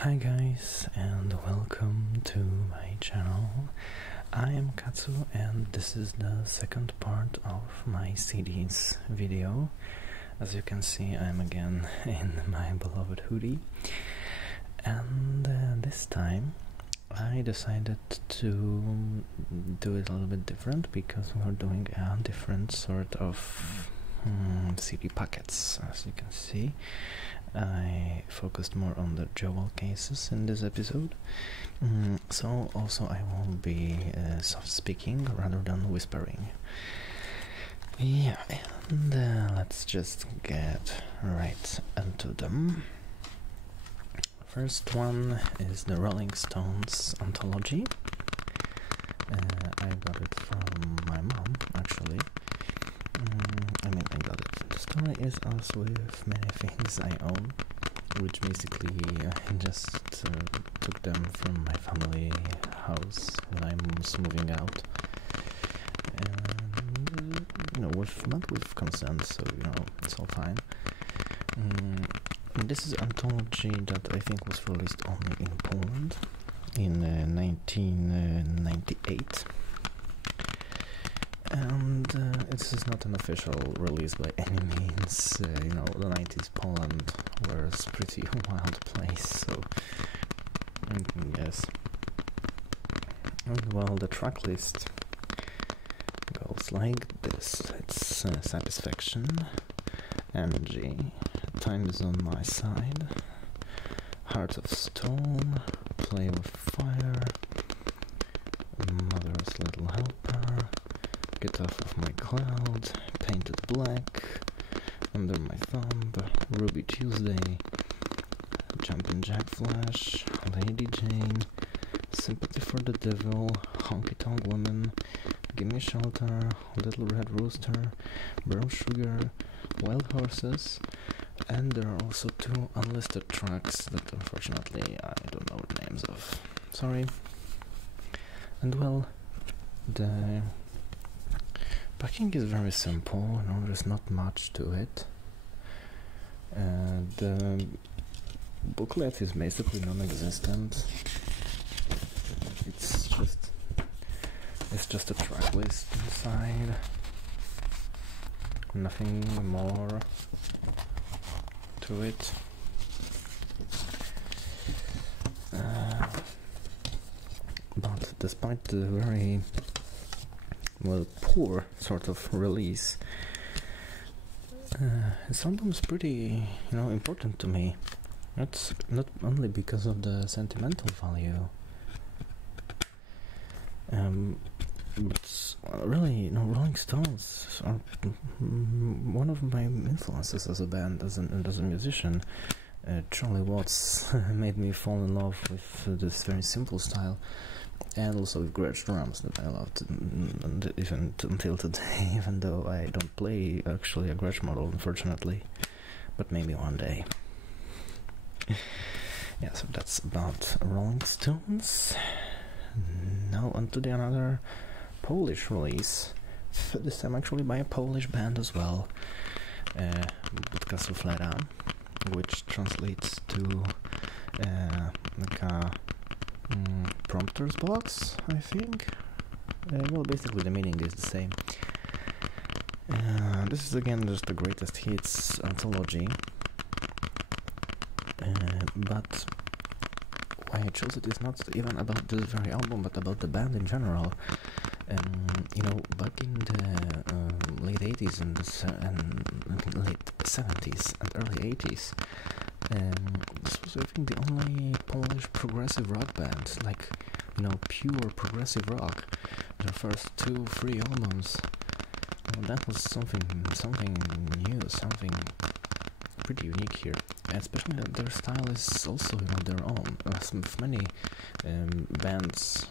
Hi guys, and welcome to my channel. I am Katsu, and this is the second part of my CDs video. As you can see, I'm again in my beloved hoodie, and this time I decided to do it a little bit different because we're doing a different sort of CD packets. As you can see, I focused more on the jewel cases in this episode, so also I will be soft speaking rather than whispering. Yeah, and let's just get right into them. First one is the Rolling Stones anthology. I got it from my mom, actually. I got it. The story is as with many things I own, which basically I just took them from my family house when I was moving out. And, not with consent, so, it's all fine. This is an anthology that I think was released only in Poland in 1998. And this is not an official release by any means. The 90s Poland was a pretty wild place, so yes. And well, the track list goes like this. It's Satisfaction, Energy, Time is on My Side, Heart of Stone, Play with Fire, Mother's Little Helper, Get Off of My Cloud, Painted Black, Under My Thumb, Ruby Tuesday, Jumpin' Jack Flash, Lady Jane, Sympathy for the Devil, Honky Tonk Woman, Gimme Shelter, Little Red Rooster, Brown Sugar, Wild Horses, and there are also two unlisted tracks that unfortunately I don't know the names of. Sorry. And well, the packing is very simple, there's not much to it. The booklet is basically non-existent. It's just a track list inside. Nothing more to it. But despite the very poor sort of release, this album is pretty, important to me. It's not only because of the sentimental value, but really, Rolling Stones are one of my influences as a band, as a musician. Charlie Watts made me fall in love with this very simple style, and also with grudge drums that I loved, and even until today, even though I don't play actually a grudge model, unfortunately, but maybe one day. Yeah, so that's about Rolling Stones. Now onto the another Polish release, this time actually by a Polish band as well, Budka Suflera, which translates to like a prompter's box, I think. Well, basically the meaning is the same. This is again just the greatest hits anthology, but why I chose it is not even about this very album, but about the band in general. Back in the late 80s and late 70s and early 80s, this was, I think, the only Polish progressive rock band, like, pure progressive rock. Their first 2-3 albums, that was something new, something pretty unique here. And especially that their style is also, their own. As with many bands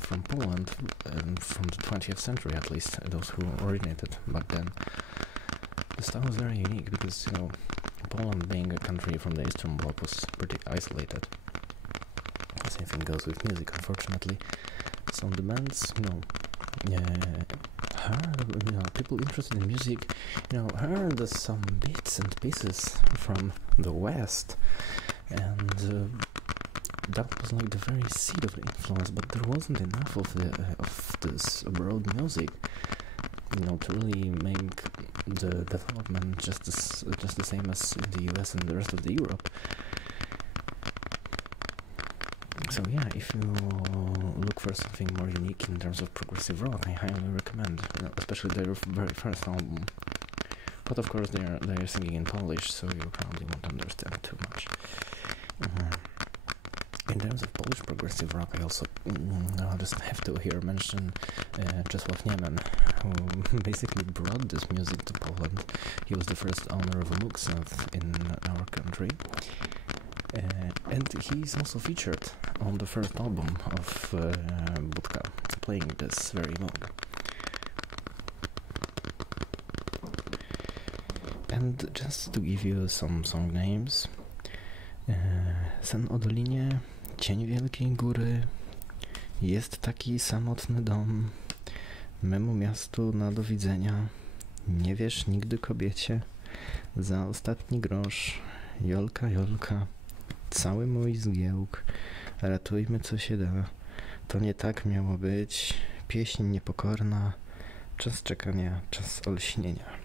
from Poland, from the 20th century at least, those who originated back then, the style was very unique because, Poland being a country from the Eastern Bloc was pretty isolated. The same thing goes with music, unfortunately. So the bands, people interested in music, heard some bits and pieces from the West, and that was like the very seed of the influence, but there wasn't enough of this world music, you know, to really make the development just the same as in the US and the rest of the Europe. So yeah, if you look for something more unique in terms of progressive rock, I highly recommend, you know, especially their very first album. But of course they are singing in Polish, so you probably won't understand too much. In terms of Polish progressive rock, I also just have to here mention Czesław Niemen, who basically brought this music to Poland. He was the first owner of a Muxav in our country. And he's also featured on the first album of Budka, playing this very Moog. And just to give you some song names, Sen o dolinie, Cień wielkiej góry, Jest taki samotny dom, Memu miastu na do widzenia, Nie wiesz nigdy kobiecie, Za ostatni grosz, Jolka, Jolka, Cały mój zgiełk, Ratujmy co się da, To nie tak miało być, Pieśń niepokorna, Czas czekania, czas olśnienia.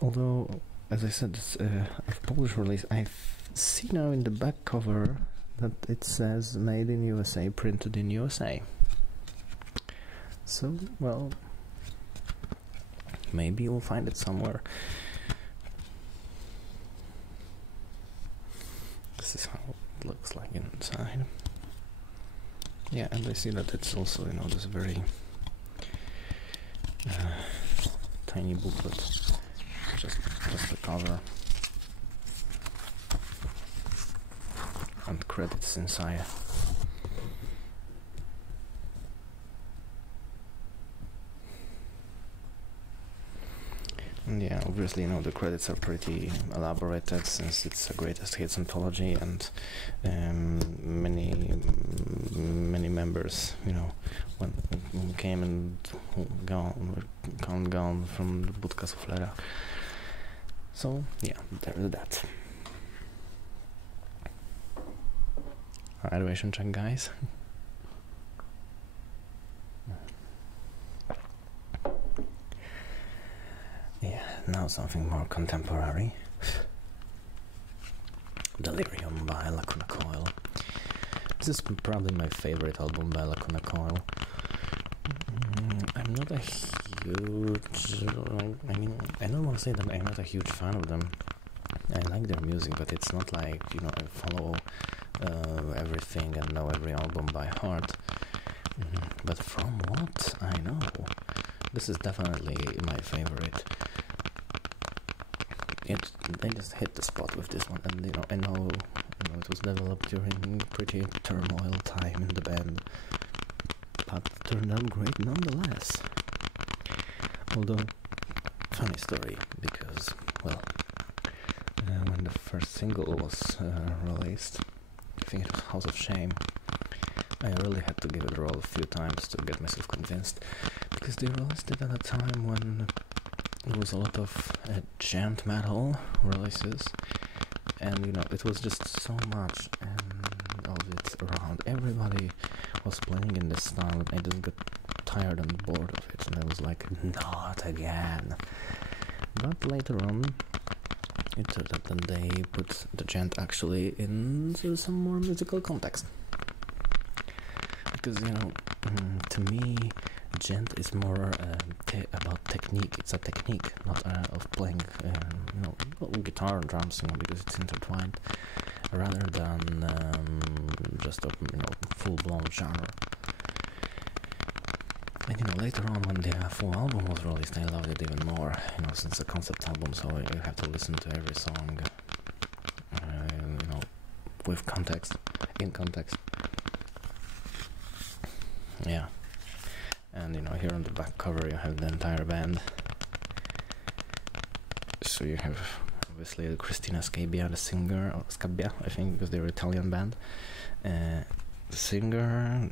Although, as I said, it's a Polish release, I see now in the back cover that it says made in USA, printed in USA. So, well, maybe you'll find it somewhere. This is how it looks like inside. Yeah, and I see that it's also, you know, this very tiny booklet. Just the cover and credits inside. And yeah, obviously, you know, the credits are pretty elaborated since it's a greatest hits anthology, and many members, you know, when came and gone from the Budka Suflera. So yeah, there's that. Adoration check, guys. Yeah, now something more contemporary. Delirium by Lacuna Coil. This is probably my favorite album by Lacuna Coil. I'm not a huge, I don't want to say that I'm not a huge fan of them. I like their music, but it's not like, you know, I follow everything and know every album by heart. But from what I know, this is definitely my favorite. They just hit the spot with this one, and you know, I know it was developed during pretty turmoil time in the band, but turned out great nonetheless. Although, funny story, because, well, when the first single was released, I think it was House of Shame, I really had to give it a roll a few times to get myself convinced, because they released it at a time when there was a lot of chant metal releases, and you know, it was just so much of it around. Everybody was playing in this style, and I just got tired and bored of it, and I was like, not again. But later on, it turned out that they put the chant actually into some more musical context. Because, you know, to me, gent is more about technique. It's a technique, not of playing, you know, guitar and drums, you know, because it's intertwined, rather than just a, you know, full-blown genre. And, you know, later on when the full album was released, I loved it even more, you know, since it's a concept album, so you have to listen to every song, you know, with context, in context. Yeah. And you know, here on the back cover you have the entire band. So you have obviously Cristina Scabbia, the singer, or Scabbia, I think, because they're an Italian band. The singer,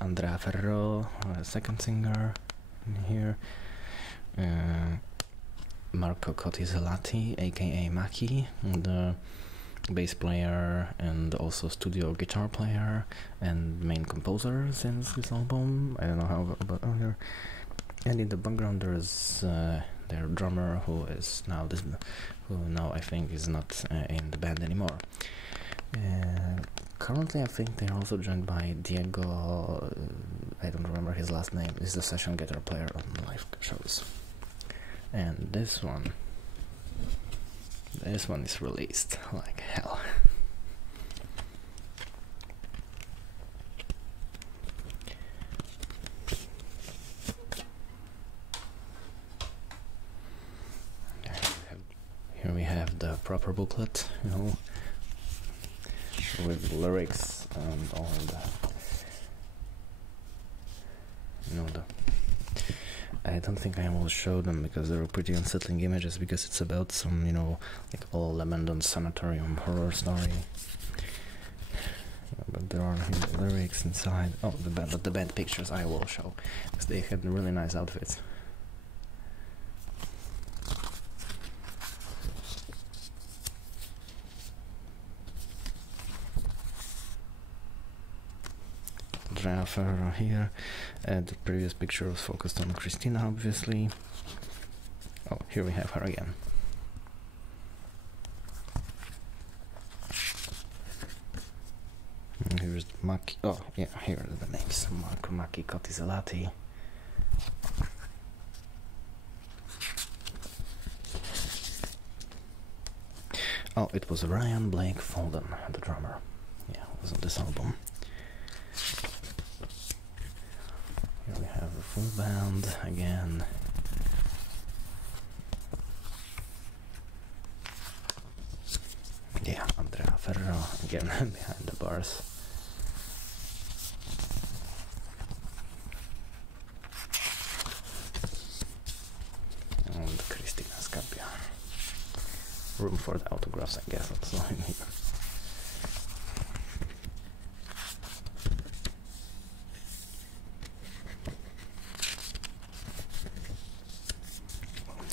Andrea Ferro, second singer in here. Marco Cottizelati, aka Maki, the bass player and also studio guitar player and main composer since this album. I don't know how about earlier. And in the background there's their drummer who now I think is not in the band anymore. Currently I think they're also joined by Diego, I don't remember his last name, he's the session guitar player on live shows. And this one is released like hell. Here we have the proper booklet, you know, with lyrics and all that. You know, I don't think I will show them because they're pretty unsettling images, because it's about some, you know, like all abandoned sanatorium horror story. But there are lyrics inside. Oh, the band pictures I will show, because they had really nice outfits. Ferrero here. The previous picture was focused on Christina, obviously. Oh, here we have her again. And here's Maki. Oh, yeah, here are the names. Marco Maki Cottizelati. Oh, it was Ryan Blake Folden, the drummer. Yeah, it was on this album. Here we have a full band again. Yeah, Andrea Ferro again behind the bars. And Cristina Scappia. Room for the autographs, I guess, also in here.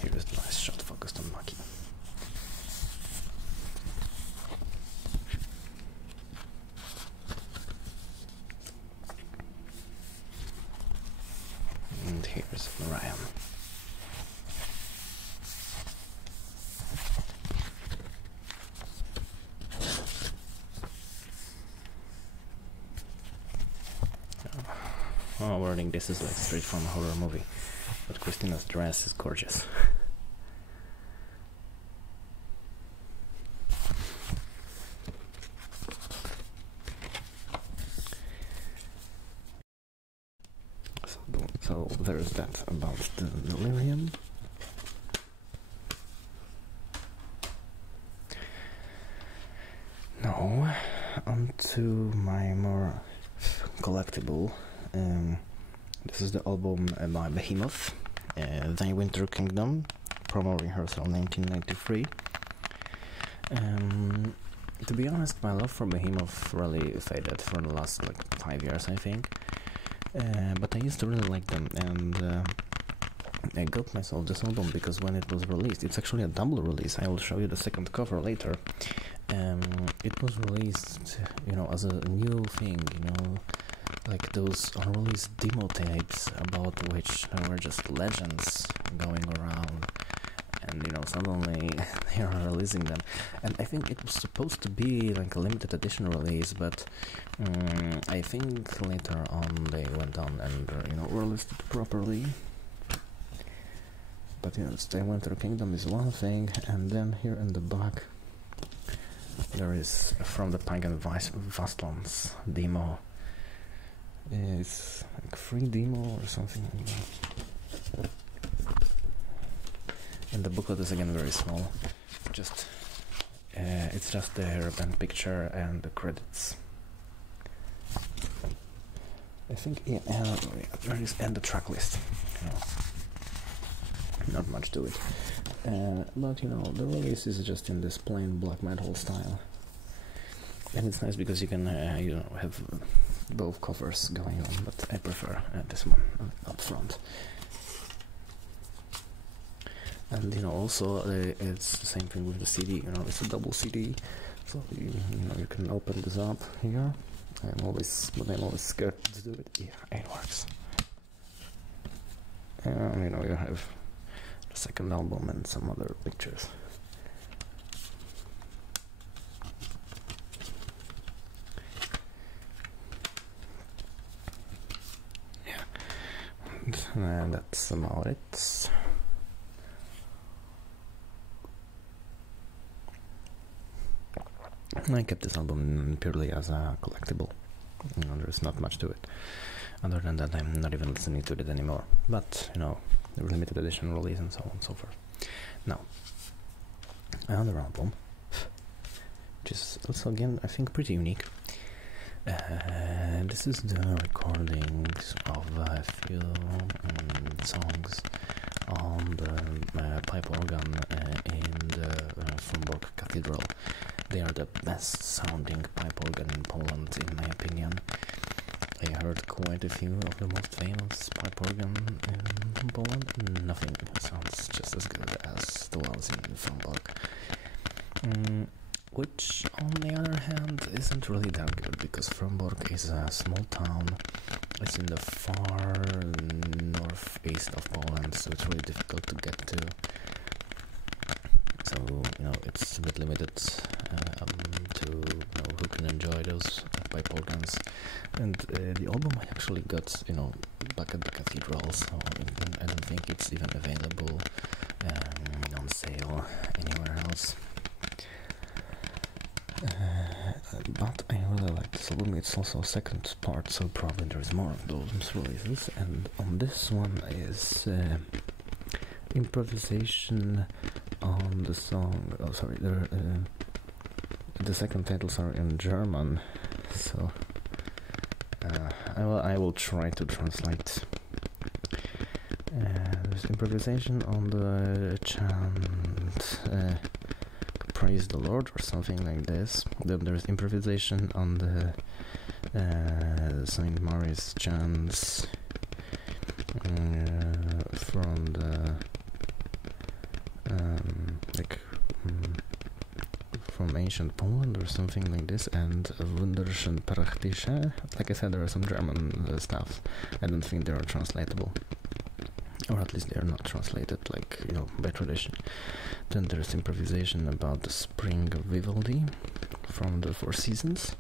Here's the nice shot focused on Maki. And here's Ryan. Oh, wording, this is like straight from a horror movie, but Christina's dress is gorgeous. So there's that about the Delirium. Now, on to my more collectible. This is the album by Behemoth, Thy Winter Kingdom, promo rehearsal 1993. To be honest, my love for Behemoth really faded for the last like 5 years, I think. But I used to really like them, and I got myself this album because when it was released, it's actually a double release. I will show you the second cover later. It was released, you know, as a new thing, you know, like those unreleased demo tapes about which there were just legends going around, and you know, suddenly they are releasing them. And I think it was supposed to be like a limited edition release, but I think later on they went on and you know, released it properly. But you know, Stay Winter Kingdom is one thing, and then here in the back there is From the Pagan Wastelands demo. It's like free demo or something. And the booklet is again very small. Just it's just their band picture and the credits. I think, yeah, and the track list. You know, not much to it. But you know, the release is just in this plain black metal style, and it's nice because you can you know, have both covers going on, but I prefer this one up front. And also it's the same thing with the CD. It's a double CD, so you can open this up here. I'm always scared to do it. Yeah, it works. And you have the second album and some other pictures. And that's about it. I kept this album purely as a collectible. There's not much to it. Other than that, I'm not even listening to it anymore. But, the limited edition release and so on and so forth. Now, another album, which is also, again, I think pretty unique. This is the recordings of a few songs on the pipe organ in the Frombork Cathedral. They are the best sounding pipe organ in Poland, in my opinion. I heard quite a few of the most famous pipe organ in Poland. Nothing sounds just as good as the ones in Frombork. Which, on the other hand, isn't really that good, because Frombork is a small town. It's in the far northeast of Poland, so it's really difficult to get to. So, it's a bit limited to who can enjoy those pipe organs. And the album I actually got, back at the cathedral, so I don't think it's even available on sale anywhere else. But I really like this album. It's also a second part, so probably there's more of those releases. And on this one is improvisation on the song. Oh, sorry, the second titles are in German, so I will try to translate. There's improvisation on the chant Praise the Lord or something like this. Then there's improvisation on the Saint Mary's chants from the from ancient Poland or something like this, and Wunderschön Praktische. Like I said, there are some German stuff. I don't think they are translatable, or at least they are not translated by tradition. Then there's improvisation about the Spring of Vivaldi from the Four Seasons.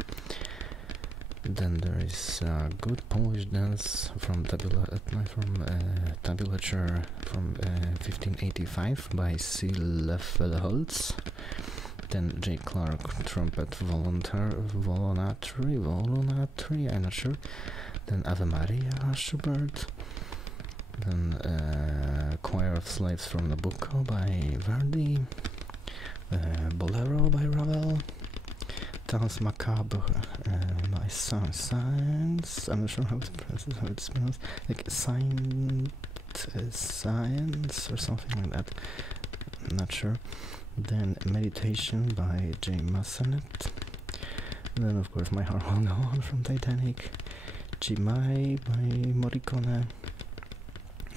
Then there is good Polish dance from tablature from 1585 by C. Leffelholz. Then J. Clark trumpet voluntary, I'm not sure. Then Ave Maria Schubert. Then Choir of Slaves from Nabucco by Verdi. Bolero by Ravel. Danse Macabre by Science. I'm not sure how it's pronounced. Like Science or something like that. I'm not sure. Then Meditation by J. Massenet. Then of course My Heart Will Go On from Titanic. Chimay by Morricone.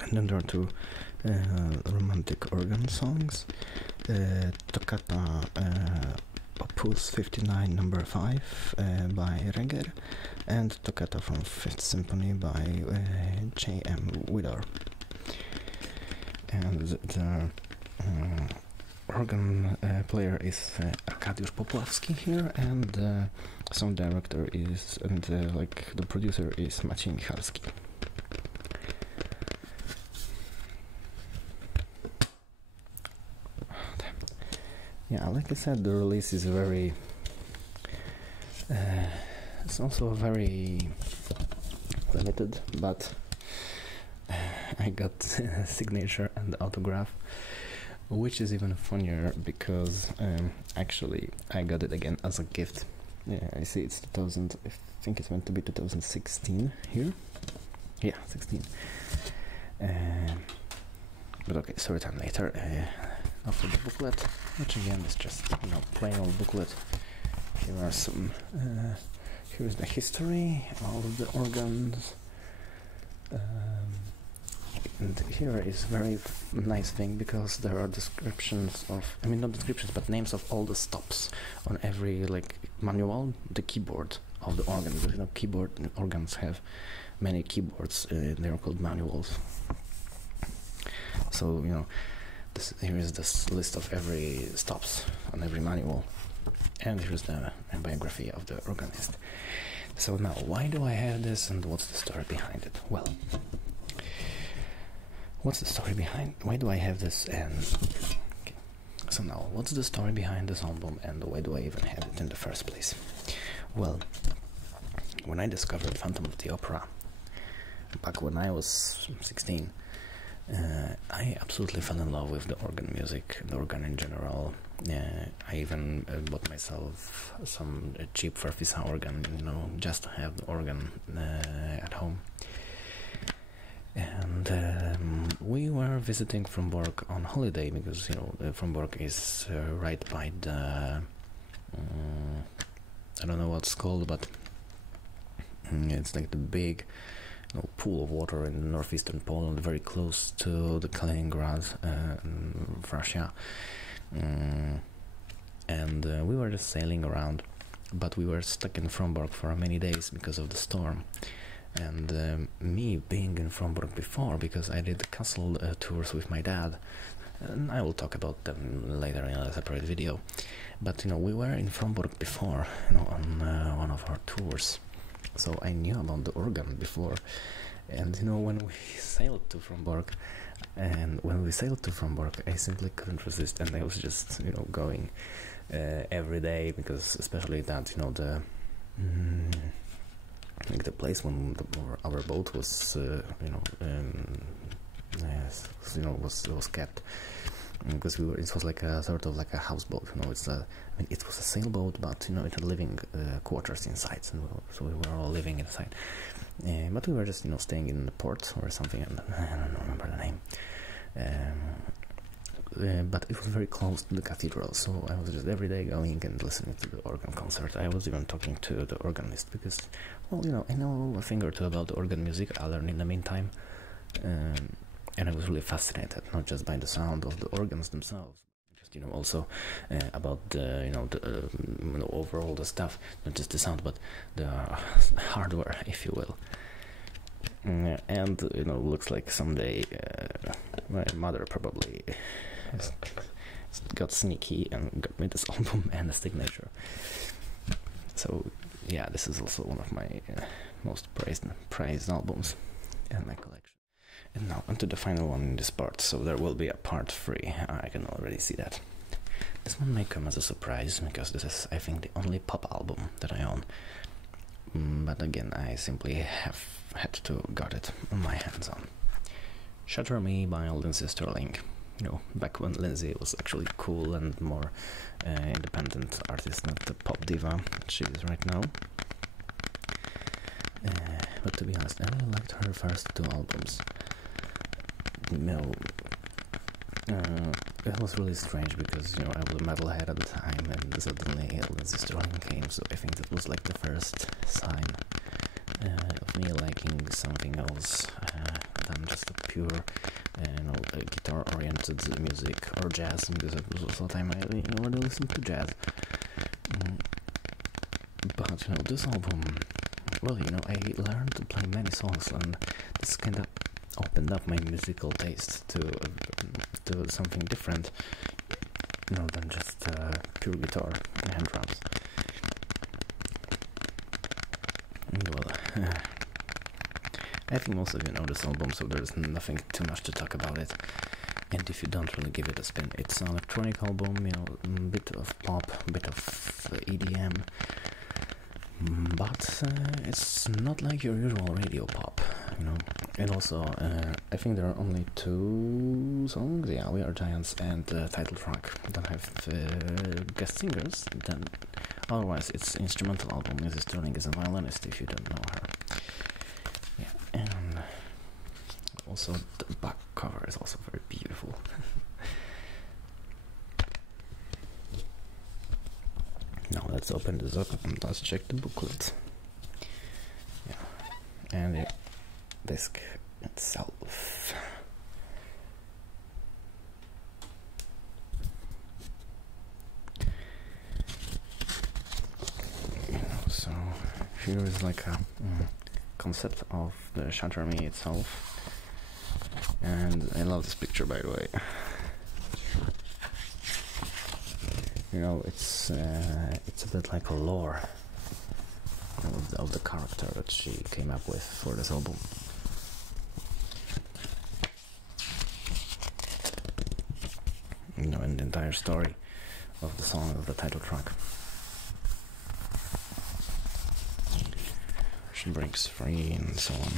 And then there are two romantic organ songs. Toccata Opus 59 number 5 by Reger, and Toccata from 5th Symphony by J.M. Wheeler. And the organ player is Arkadiusz Popławski here, and the sound director is, and the producer is Maciej Michalski. Yeah, like I said, the release is very it's also very limited, but I got signature and autograph, which is even funnier because actually I got it again as a gift. Yeah, I see it's 2000, I think it's meant to be 2016 here. Yeah, 16. But okay, so return later. Now for the booklet, which again is just plain old booklet. Here are some. Here's the history of the organs. And here is a very nice thing, because there are descriptions of, I mean not descriptions, but names of all the stops on every like manual, the keyboard of the organ, because you know keyboard organs have many keyboards, they are called manuals. So you know, here is this list of every stops on every manual, and here's the biography of the organist. So now, why do I have this, and what's the story behind it? Well, what's the story behind? Why do I have this? And okay. So now, what's the story behind this album, and why do I even have it in the first place? Well, when I discovered Phantom of the Opera back when I was 16, I absolutely fell in love with the organ music, the organ in general. I even bought myself some cheap Farfisa organ, you know, just to have the organ at home. And we were visiting Fromborg on holiday, because you know Fromborg is right by the I don't know what's called, but it's like the big pool of water in northeastern Poland, very close to the Kaliningrad, Russia. And we were just sailing around, but we were stuck in Fromborg for many days because of the storm. And me being in Fromborg before, because I did castle tours with my dad, and I will talk about them later in a separate video. But you know, we were in Fromborg before, you know, on one of our tours, so I knew about the organ before. And you know, when we sailed to Fromborg, I simply couldn't resist, and I was just, you know, going every day, because especially that, you know, the like the place when our boat was was kept, because it was like a sort of like a houseboat, you know. I mean, it was a sailboat, but you know, it had living quarters inside, so we were all living inside. But we were just, you know, staying in the port or something, and I don't remember the name. But it was very close to the cathedral, so I was just every day going and listening to the organ concert. I was even talking to the organist, because, well, you know, I know a thing or two about the organ music. I learned in the meantime, and I was really fascinated, not just by the sound of the organs themselves, just, you know, also about the, you know, the overall the stuff, not just the sound, but the hardware, if you will. And you know, looks like someday my mother probably got sneaky and got me this album and a signature. So yeah, this is also one of my most prized albums in my collection. And now onto the final one in this part. So there will be a part 3. I can already see that. This one may come as a surprise, because this is, I think, the only pop album that I own. But again, I simply have had to got it on my hands on. Shatter Me by Lindsey Sterling. You know, back when Lindsey was actually cool and more independent artist, not the pop diva she is right now. But to be honest, I really liked her first 2 albums. You know, it was really strange, because you know, I was a metalhead at the time, and suddenly Lindsey Sterling came, so I think that was like the first sign of me liking something else than just a pure guitar-oriented music or jazz, because it was also the time I already listened to jazz. But you know, this album, well, you know, I learned to play many songs, and this kind of opened up my musical taste to something different, you know, than just pure guitar and drums. Well, I think most of you know this album, so there's nothing too much to talk about it. And if you don't really give it a spin, it's an electronic album, you know, a bit of pop, a bit of EDM, but it's not like your usual radio pop, you know. And also, I think there are only 2 songs, yeah, We Are Giants and the title track. Don't have guest singers, then otherwise it's instrumental album. Lindsey Sterling is a violinist, if you don't know her. Yeah, and also the back cover is also very beautiful. Now let's open this up and let's check the booklet. Yeah, and the disc itself. here is like a concept of the Shatter Me itself, and I love this picture, by the way. You know, it's a bit like a lore of the character that she came up with for this album. You know, and the entire story of the song, of the title track. She breaks free and so on.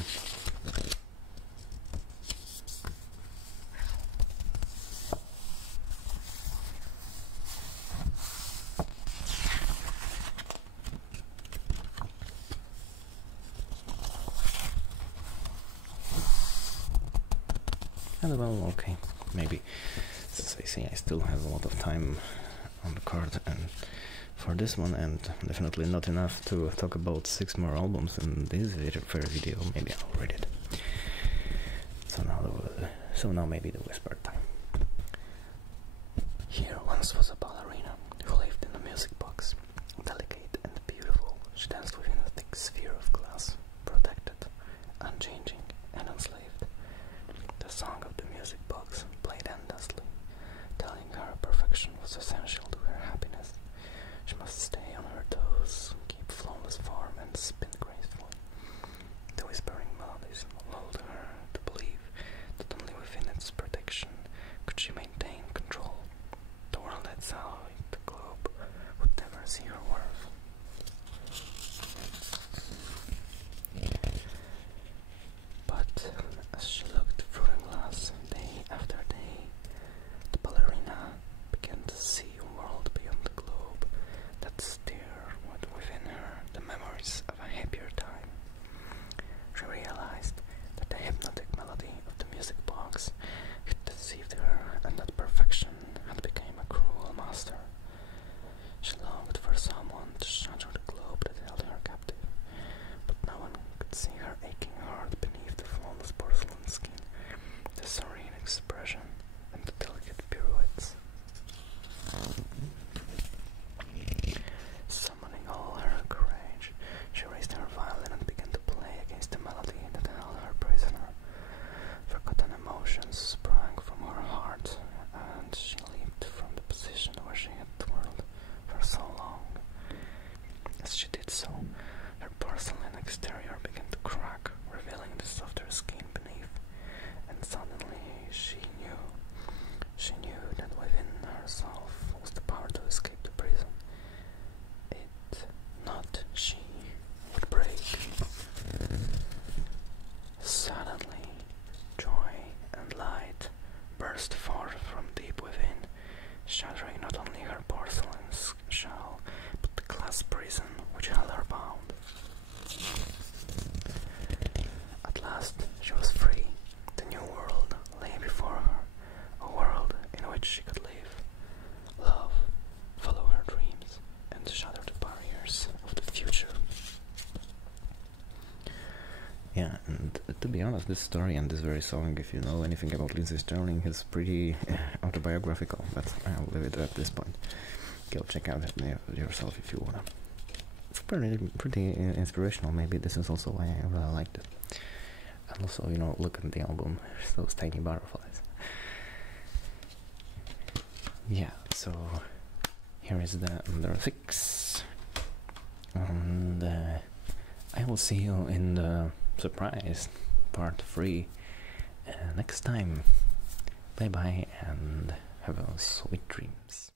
And well, okay, maybe, since I see I still have a lot of time on the card and for this one, and definitely not enough to talk about 6 more albums in this video, maybe I'll read it. So now maybe the whispered time. Here once was a ballerina who lived in a music box, delicate and beautiful. She danced within a thick sphere of glass, protected, unchanging, and enslaved. The song of the music box played endlessly, telling her perfection was essential to her happiness. She must stay on her toes, keep flawless form, and spin gracefully. The whispering melodies lulled her to believe that only within its protection could she maintain control. The world outside the globe would never see her worth. But as she looked through the glass day after day, the ballerina began to see a world beyond the globe that stirred within her the memories of a happier time. She realized that the hypnotic melody of the music box had deceived her, and that perfection had become a cruel master. She longed for someone to shatter the globe that held her captive, but no one could see her aching heart beneath the flawless porcelain skin, the serene expression, and the delicate pirouettes. Summoning all her courage, she raised her violin and began to play against the melody that held her prisoner. Forgotten emotions sprang from her heart, and she leaped from the position where she had twirled for so long. As she did so, her porcelain exterior began to crack, revealing the softer skin beneath, and suddenly she knew that within herself was the power to escape the prison. It, not she, would break. Suddenly, joy and light burst forth from deep within, shattering not only her porcelain shell, but the glass prison which held her bound. At last she was free. The new world lay before her, a world in which she could live, love, follow her dreams, and shatter the barriers of the future. Yeah, and to be honest, this story and this very song, if you know anything about Lindsey Sterling, is pretty autobiographical, but I'll leave it at this point. Go check out it yourself if you wanna. It's pretty inspirational. Maybe this is also why I really liked it. And also, you know, look at the album, those tiny butterflies. Yeah, so here is the number 6, and I will see you in the surprise part 3 next time. Bye bye and have a sweet dreams.